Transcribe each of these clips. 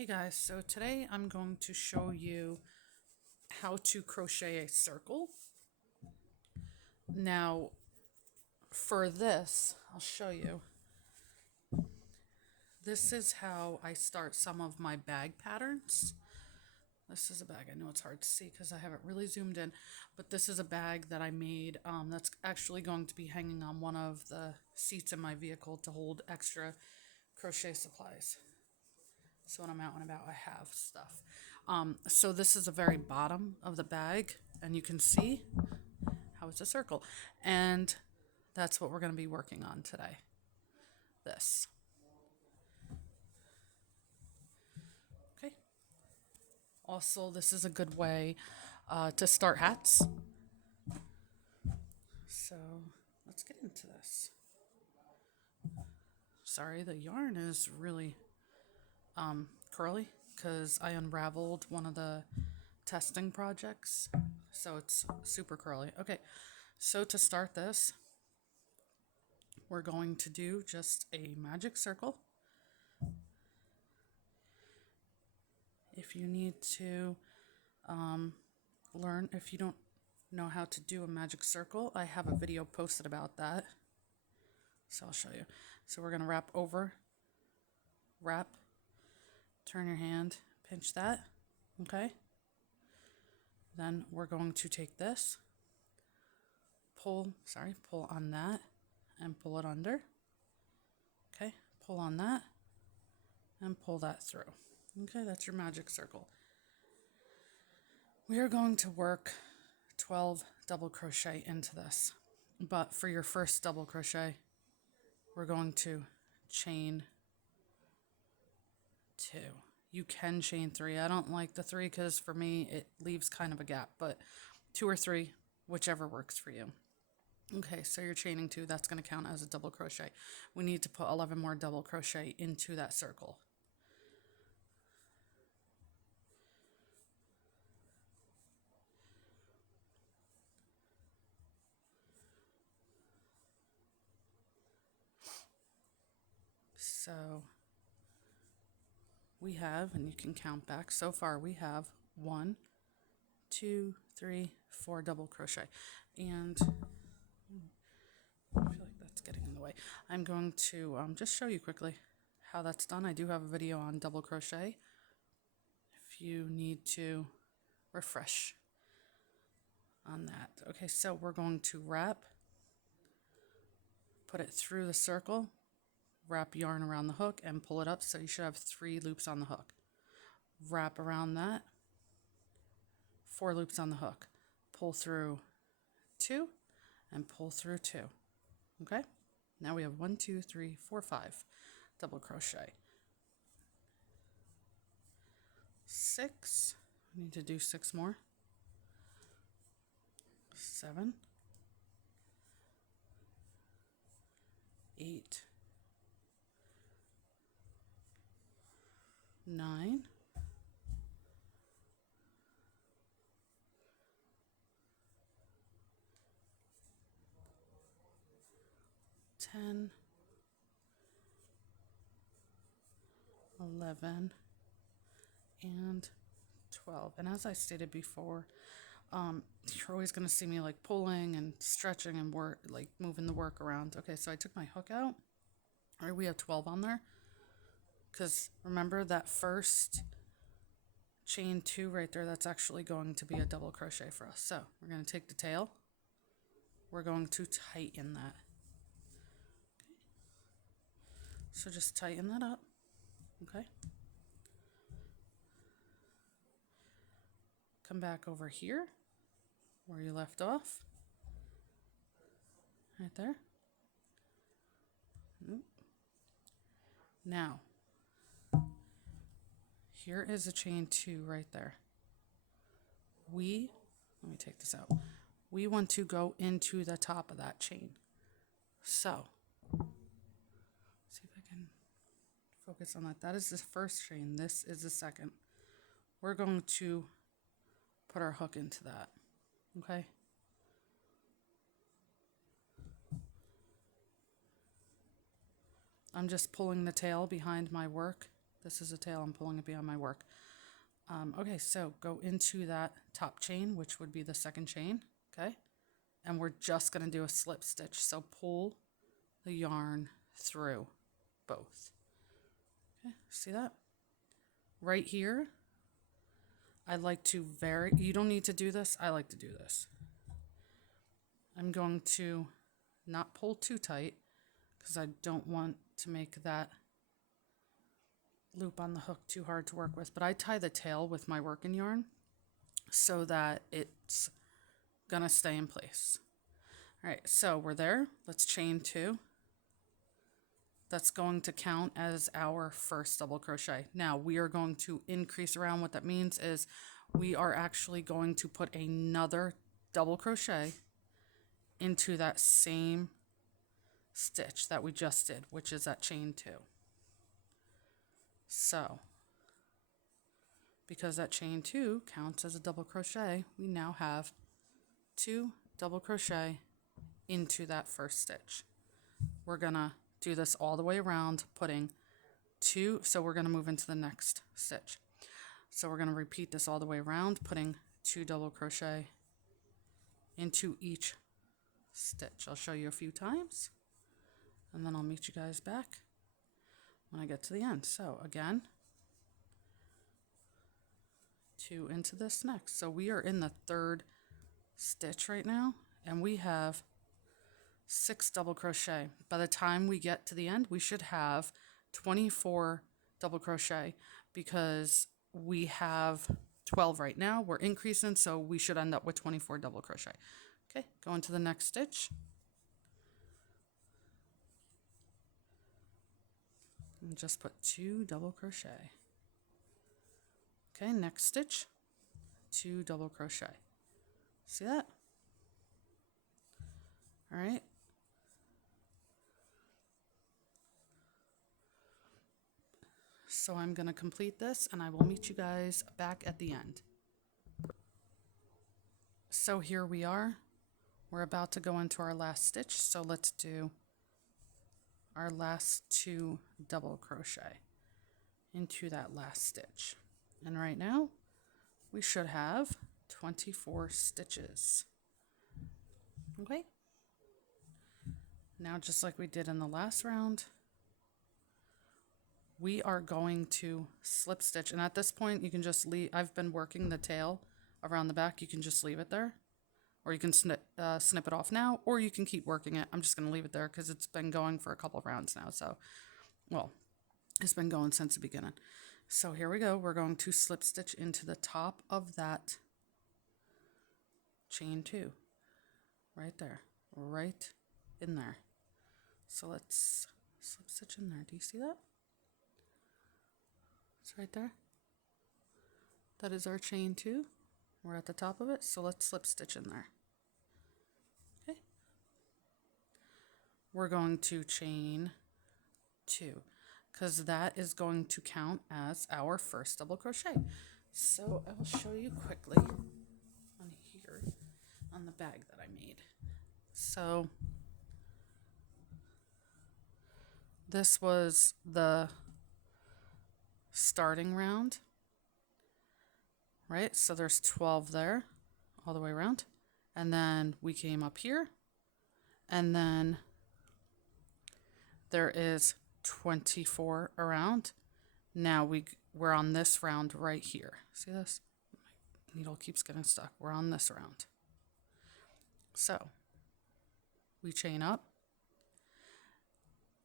Hey guys, so today I'm going to show you how to crochet a circle. Now, for this, I'll show you. This is how I start some of my bag patterns. This is a bag. I know it's hard to see because I haven't really zoomed in, but this is a bag that I made that's actually going to be hanging on one of the seats in my vehicle to hold extra crochet supplies. So when I'm out and about, I have stuff. So this is the very bottom of the bag, and you can see how it's a circle. And that's what we're going to be working on today. This. Okay. Also, this is a good way to start hats. So let's get into this. Sorry, the yarn is really curly because I unraveled one of the testing projects, so it's super curly. Okay, so to start this, we're going to do just a magic circle. If you need to learn, if you don't know how to do a magic circle, I have a video posted about that, so I'll show you. So we're going to wrap over, wrap, turn your hand, pinch that, okay? Then we're going to take this, pull on that and pull it under. Okay, pull on that and pull that through. Okay, that's your magic circle. We are going to work 12 double crochet into this, but for your first double crochet, we're going to chain 2. You can chain 3. I don't like the 3 because for me it leaves kind of a gap, but 2 or 3, whichever works for you. Okay, so you're chaining 2, that's going to count as a double crochet. We need to put 11 more double crochet into that circle. So we have, and you can count back, so far we have 1, 2, 3, 4 double crochet. And I feel like that's getting in the way. I'm going to just show you quickly how that's done. I do have a video on double crochet if you need to refresh on that. Okay, so we're going to wrap, put it through the circle, wrap yarn around the hook and pull it up, so you should have 3 loops on the hook. Wrap around that, 4 loops on the hook, pull through 2 and pull through 2. Okay, now we have 1, 2, 3, 4, 5 double crochet. 6, we need to do 6 more. 7, 8, 9, 10, 11, and 12. And as I stated before, you're always going to see me like pulling and stretching and work, like moving the work around. Okay, so I took my hook out. All right, we have 12 on there. Because remember that first chain 2 right there, that's actually going to be a double crochet for us. So we're going to take the tail. We're going to tighten that. Okay. So just tighten that up. Okay. Come back over here where you left off. Right there. Now, here is a chain 2 right there. Let me take this out. We want to go into the top of that chain. So, see if I can focus on that. That is the first chain. This is the second. We're going to put our hook into that. Okay? I'm just pulling the tail behind my work This is a tail. I'm pulling it beyond my work. Okay, so go into that top chain, which would be the second chain, okay? And we're just going to do a slip stitch. So pull the yarn through both. Okay, see that? Right here, I like to vary. You don't need to do this. I like to do this. I'm going to not pull too tight because I don't want to make that loop on the hook too hard to work with. But I tie the tail with my working yarn so that it's going to stay in place. All right, so we're there. Let's chain 2. That's going to count as our first double crochet. Now we are going to increase around. What that means is we are actually going to put another double crochet into that same stitch that we just did, which is at chain 2. So because that chain 2 counts as a double crochet, we now have 2 double crochet into that first stitch. We're gonna do this all the way around, putting 2, so we're going to move into the next stitch. So we're going to repeat this all the way around, putting 2 double crochet into each stitch. I'll show you a few times, and then I'll meet you guys back when I get to the end. So again, 2 into this next. So we are in the 3rd stitch right now, and we have 6 double crochet. By the time we get to the end, we should have 24 double crochet because we have 12 right now. We're increasing, so we should end up with 24 double crochet. Okay, go into the next stitch. And just put 2 double crochet. Okay, next stitch, 2 double crochet. See that? All right. So I'm going to complete this and I will meet you guys back at the end. So here we are. We're about to go into our last stitch. So let's do our last 2 double crochet into that last stitch. And right now we should have 24 stitches. Okay. Now, just like we did in the last round, we are going to slip stitch. And at this point, you can just leave. I've been working the tail around the back. You can just leave it there, or you can snip it off now, or you can keep working it. I'm just going to leave it there because it's been going for a couple of rounds now. So, well, it's been going since the beginning. So here we go. We're going to slip stitch into the top of that chain 2, right there, right in there. So let's slip stitch in there. Do you see that? It's right there. That is our chain 2. We're at the top of it, so let's slip stitch in there. Okay. We're going to chain 2 because that is going to count as our first double crochet. So I will show you quickly on here on the bag that I made. So this was the starting round, right? So there's 12 there all the way around. And then we came up here, and then there is 24 around. Now we're on this round right here. See this? My needle keeps getting stuck. We're on this round. So we chain up.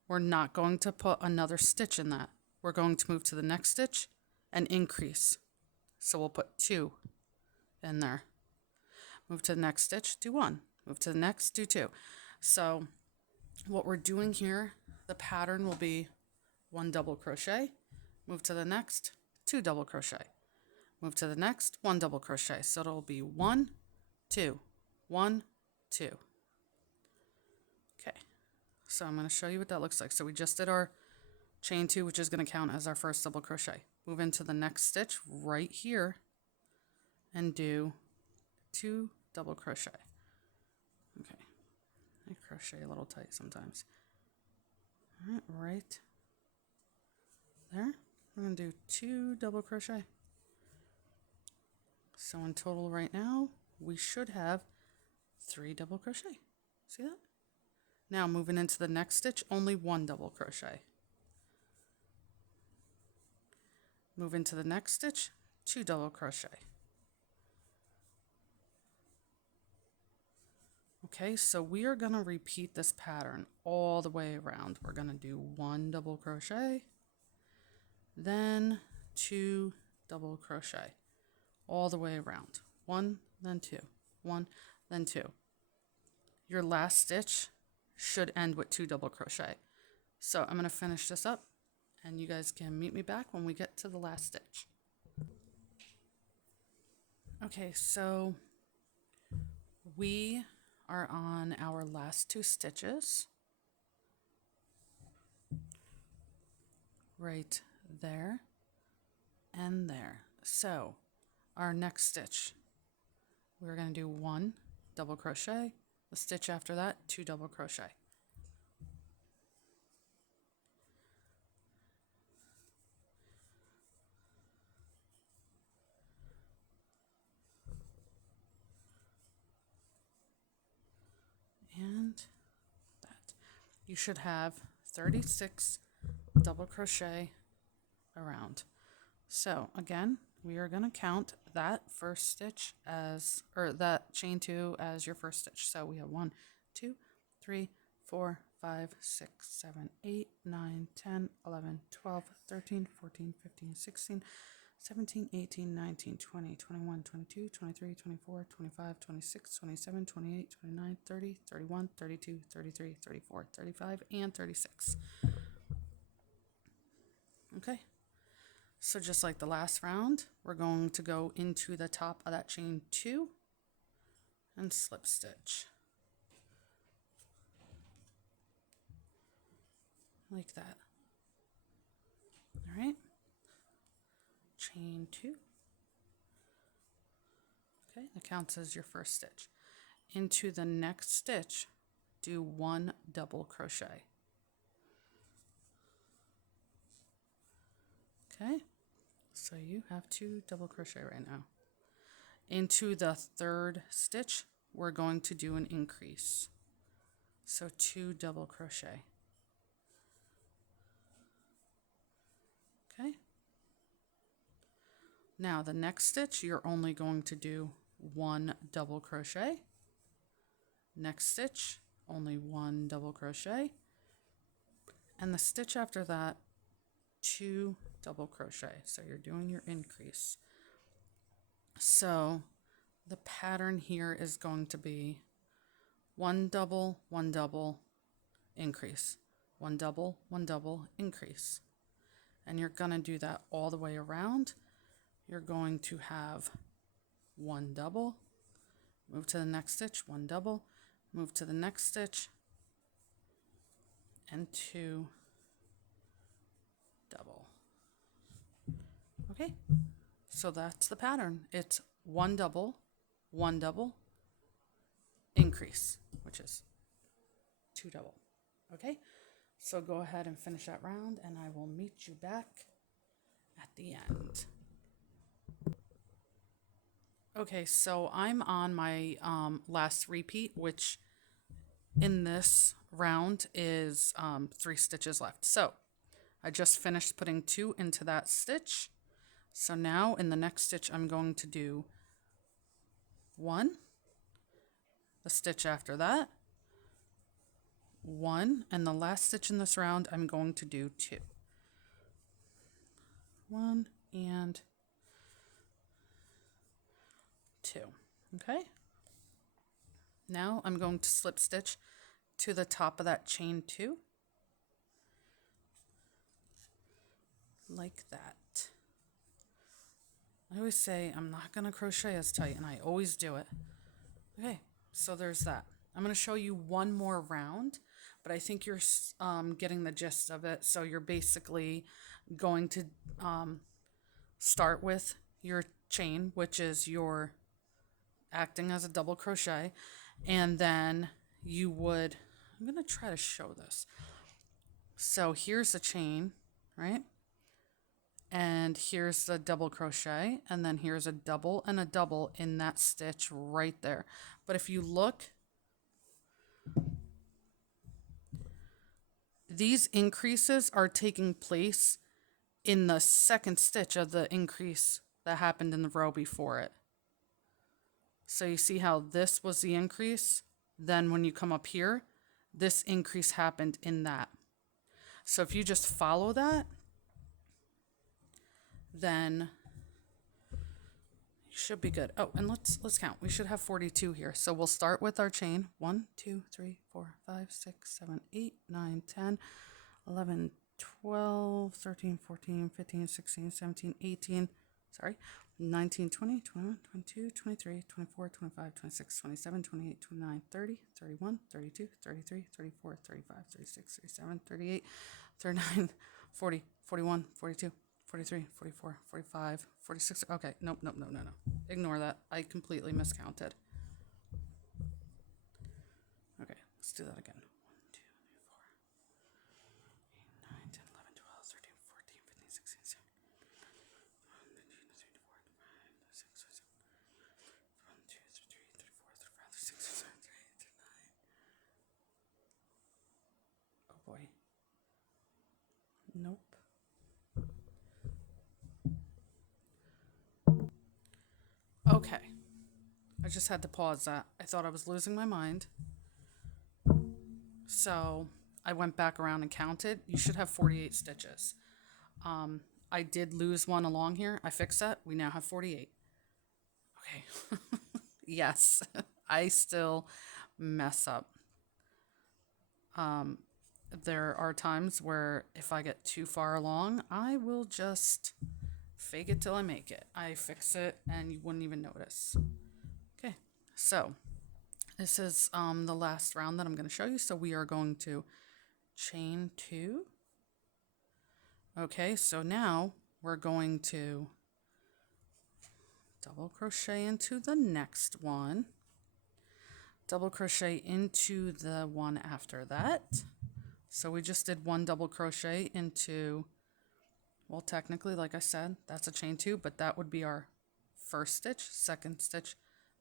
We're not going to put another stitch in that. We're going to move to the next stitch and increase. So we'll put 2 in there. Move to the next stitch, do 1. Move to the next, do 2. So what we're doing here, the pattern will be 1 double crochet, move to the next, 2 double crochet, move to the next, 1 double crochet. So it'll be 1, 2, 1, 2. Okay, so I'm going to show you what that looks like. So we just did our chain 2, which is going to count as our first double crochet. Move into the next stitch right here and do 2 double crochet. Okay, I crochet a little tight sometimes. All right, right there. we're going to do 2 double crochet. So in total right now, we should have 3 double crochet. See that? Now moving into the next stitch, only 1 double crochet. Move into the next stitch, 2 double crochet. Okay, so we are going to repeat this pattern all the way around. We're going to do 1 double crochet, then 2 double crochet, all the way around. 1, then 2, 1, then 2. Your last stitch should end with 2 double crochet. So I'm going to finish this up, and you guys can meet me back when we get to the last stitch. Okay, so we are on our last 2 stitches. Right there and there. So our next stitch, we're going to do 1 double crochet. The stitch after that, 2 double crochet. And that. You should have 36 double crochet around. So again, we are going to count that first stitch as, or that chain 2 as your first stitch. So we have 1, 2, 3, 4, 5, 6, 7, 8, 9, 10, 11, 12, 13, 14, 15, 16, 17, 18, 19, 20, 21, 22, 23, 24, 25, 26, 27, 28, 29, 30, 31, 32, 33, 34, 35, and 36. Okay. So just like the last round, we're going to go into the top of that chain 2 and slip stitch. Like that. All right. Chain 2. Okay, that counts as your first stitch. Into the next stitch, do 1 double crochet. Okay, so you have 2 double crochet right now. Into the third stitch, we're going to do an increase. So 2 double crochet. Okay. Now the next stitch, you're only going to do 1 double crochet. Next stitch, only 1 double crochet. And the stitch after that, 2 double crochet. So you're doing your increase. So the pattern here is going to be 1 double, increase. 1 double, increase. And you're going to do that all the way around. You're going to have 1 double, move to the next stitch, 1 double, move to the next stitch, and 2 double. Okay, so that's the pattern. It's 1 double, increase, which is 2 double. Okay, so go ahead and finish that round, and I will meet you back at the end. Okay, so I'm on my last repeat, which in this round is 3 stitches left. So I just finished putting 2 into that stitch. So now in the next stitch, I'm going to do 1, the stitch after that, 1, and the last stitch in this round, I'm going to do 2. 1 and 2. Okay. Now I'm going to slip stitch to the top of that chain 2. Like that. I always say I'm not going to crochet as tight, and I always do it. Okay, so there's that. I'm going to show you one more round, but I think you're getting the gist of it. So you're basically going to start with your chain, which is your acting as a double crochet, and then you would, I'm going to try to show this. So here's the chain, right? and here's the double crochet, and then here's a double and a double in that stitch right there. But if you look, these increases are taking place in the second stitch of the increase that happened in the row before it. So you see how this was the increase? Then when you come up here, this increase happened in that. So if you just follow that, then you should be good. Oh, and let's count. We should have 42 here. So we'll start with our chain. 1, 2, 3, 4, 5, 6, 7, 8, 9, 10, 11, 12, 13, 14, 15, 16, 17, 18, sorry, 19, 20, 21, 22, 23, 24, 25, 26, 27, 28, 29, 30, 31, 32, 33, 34, 35, 36, 37, 38, 39, 40, 41, 42, 43, 44, 45, 46. Okay, nope. Ignore that. I completely miscounted. Okay, let's do that again. 1, 2, 3, 4, 8, 9, 10, 11, 12, 13, 14, 15, 16, 17, 18, 19, 20, 21, 22, 23, 24, 25, 26, 27, 28, 29. Oh boy. Nope. Okay. I just had to pause that. I thought I was losing my mind. So I went back around and counted. You should have 48 stitches. I did lose one along here. I fixed that. We now have 48. Okay. Yes, I still mess up. There are times where if I get too far along, I will just fake it till I make it. I fix it and you wouldn't even notice. Okay, so this is the last round that I'm going to show you. So we are going to chain 2. Okay, so now we're going to double crochet into the next one, double crochet into the one after that. So we just did 1 double crochet into, well, technically, like I said, that's a chain 2, but that would be our first stitch, second stitch,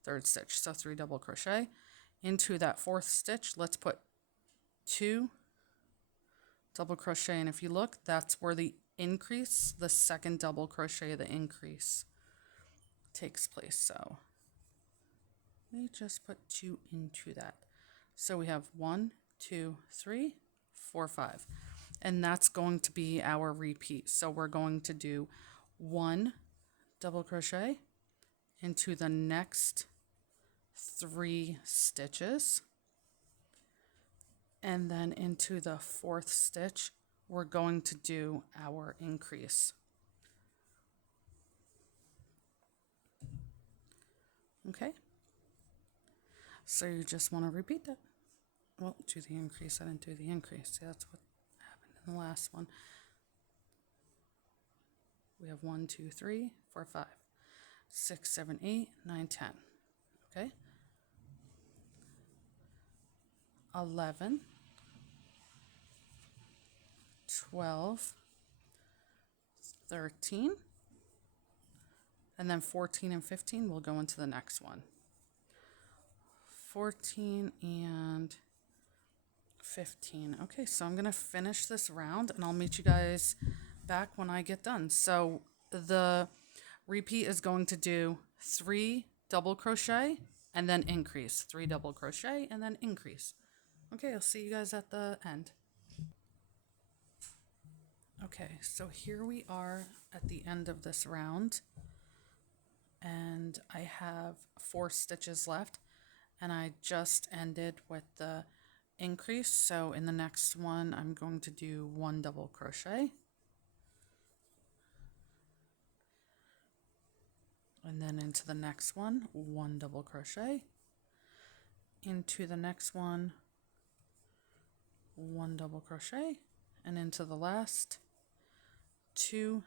third stitch. So 3 double crochet into that 4th stitch. Let's put 2 double crochet, and if you look, that's where the increase, the second double crochet, the increase takes place. So we just put 2 into that. So we have 1, 2, 3, 4, 5, and that's going to be our repeat. So we're going to do 1 double crochet into the next 3 stitches, and then into the 4th stitch we're going to do our increase. Okay, so you just want to repeat that. Well, do the increase. I didn't do the increase. See, that's what happened in the last one. We have 1, 2, 3, 4, 5, 6, 7, 8, 9, 10. Okay, 11, 12, 13, and then 14 and 15 will go into the next one. 14 and 15. Okay, so I'm going to finish this round and I'll meet you guys back when I get done. So the repeat is going to do 3 double crochet and then increase, 3 double crochet and then increase. Okay, I'll see you guys at the end. Okay, so here we are at the end of this round, and I have 4 stitches left, and I just ended with the increase. So in the next one I'm going to do 1 double crochet, and then into the next one 1 double crochet, into the next one 1 double crochet, and into the last 2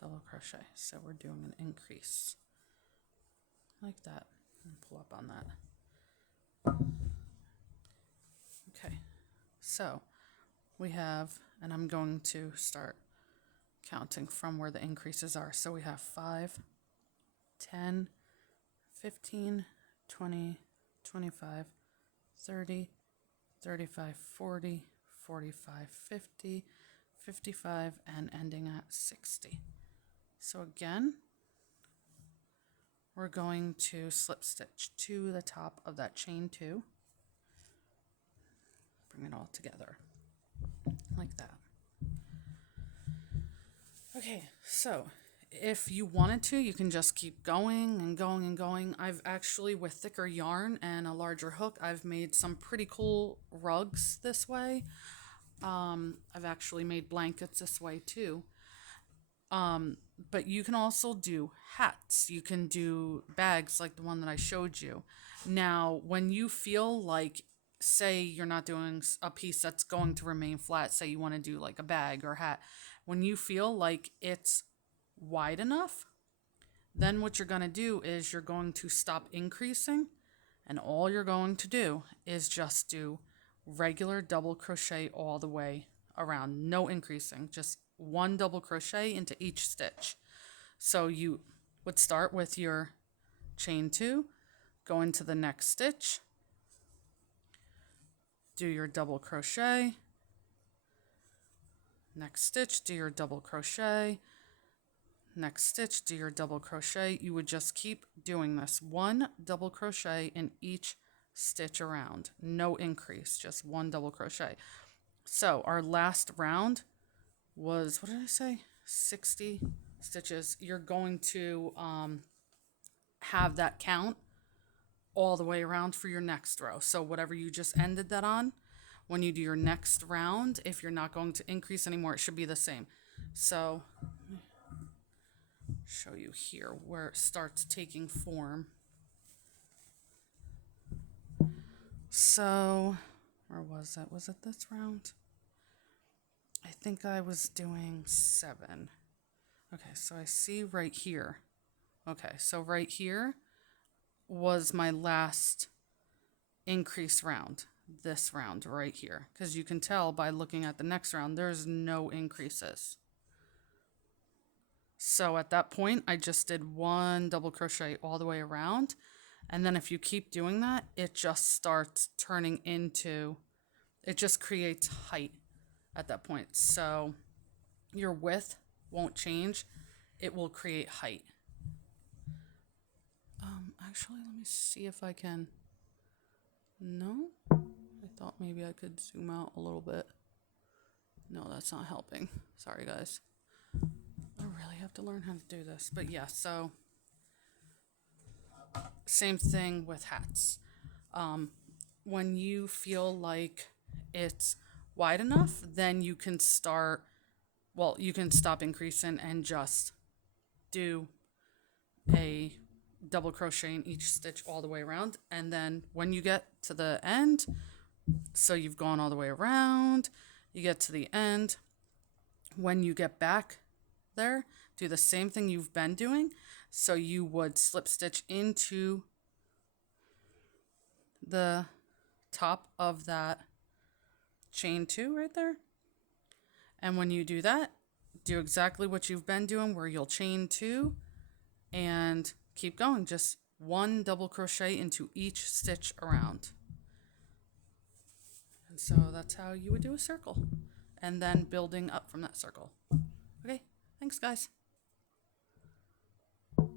double crochet. So we're doing an increase like that, and pull up on that. Okay, so we have, and I'm going to start counting from where the increases are. So we have 5, 10, 15, 20, 25, 30, 35, 40, 45, 50, 55, and ending at 60. So again, we're going to slip stitch to the top of that chain 2. Bring it all together like that. Okay, so if you wanted to, you can just keep going and going and going. I've actually, with thicker yarn and a larger hook, I've made some pretty cool rugs this way. I've actually made blankets this way too. But you can also do hats. You can do bags like the one that I showed you. Now, when you feel like, say you're not doing a piece that's going to remain flat, say you want to do like a bag or hat, when you feel like it's wide enough, then what you're going to do is you're going to stop increasing, and all you're going to do is just do regular double crochet all the way around, no increasing, just one double crochet into each stitch. So you would start with your chain 2, go into the next stitch, do your double crochet, next stitch, do your double crochet, next stitch, do your double crochet. You would just keep doing this, one double crochet in each stitch around, no increase, just one double crochet. So our last round was, what did I say, 60 stitches. You're going to have that count all the way around for your next row. So whatever you just ended that on, when you do your next round, if you're not going to increase anymore, it should be the same. So show you here where it starts taking form. So where was it? Was it this round? I think I was doing 7. Okay, so I see right here. Okay, so right here was my last increase round, this round right here, because you can tell by looking at the next round, there's no increases. So at that point, I just did one double crochet all the way around. And then if you keep doing that, it just starts turning into, it just creates height at that point. So your width won't change. It will create height. Actually, let me see if I can. No, I thought maybe I could zoom out a little bit. No, that's not helping. Sorry, guys. I really have to learn how to do this. But yeah, so same thing with hats. When you feel like it's wide enough, then you can start, well, you can stop increasing and just do a double crochet in each stitch all the way around. And then when you get to the end, so you've gone all the way around, you get to the end, when you get back there, do the same thing you've been doing. So you would slip stitch into the top of that chain 2 right there. And when you do that, do exactly what you've been doing, where you'll chain 2 and keep going, just one double crochet into each stitch around. And so that's how you would do a circle, and then building up from that circle. Okay, thanks guys.